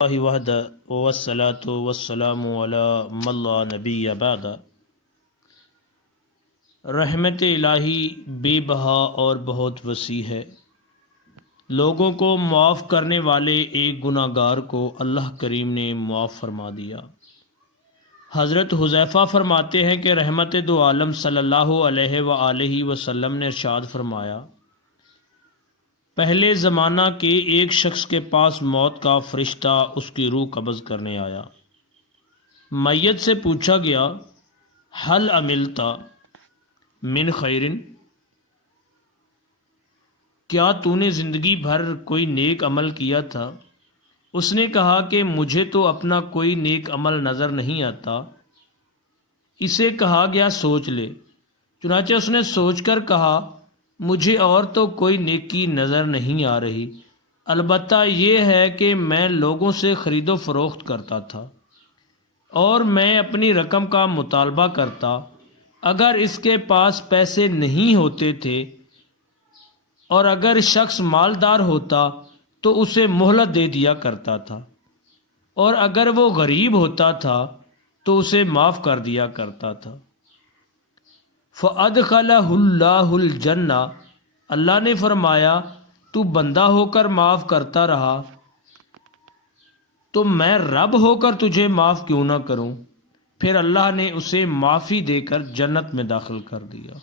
اللہ وحدہ والصلاة والسلام علی من لا نبی بعد۔ رحمت الہی بے بہا اور بہت وسیع ہے۔ لوگوں کو معاف کرنے والے ایک گناہ گار کو اللہ کریم نے معاف فرما دیا۔ حضرت حذیفہ فرماتے ہیں کہ رحمت دو عالم صلی اللہ علیہ وآلہ وسلم نے ارشاد فرمایا، پہلے زمانہ کے ایک شخص کے پاس موت کا فرشتہ اس کی روح قبض کرنے آیا۔ میت سے پوچھا گیا، حل عملت من خیر، کیا تو نے زندگی بھر کوئی نیک عمل کیا تھا؟ اس نے کہا کہ مجھے تو اپنا کوئی نیک عمل نظر نہیں آتا۔ اسے کہا گیا سوچ لے۔ چنانچہ اس نے سوچ کر کہا، مجھے اور تو کوئی نیکی نظر نہیں آ رہی، البتہ یہ ہے کہ میں لوگوں سے خرید و فروخت کرتا تھا اور میں اپنی رقم کا مطالبہ کرتا، اگر اس کے پاس پیسے نہیں ہوتے تھے اور اگر شخص مالدار ہوتا تو اسے مہلت دے دیا کرتا تھا، اور اگر وہ غریب ہوتا تھا تو اسے معاف کر دیا کرتا تھا۔ فَأَدْخَلَهُ اللَّهُ الْجَنَّةَ، اللہ نے فرمایا تو بندہ ہو کر معاف کرتا رہا تو میں رب ہو کر تجھے معاف کیوں نہ کروں؟ پھر اللہ نے اسے معافی دے کر جنت میں داخل کر دیا۔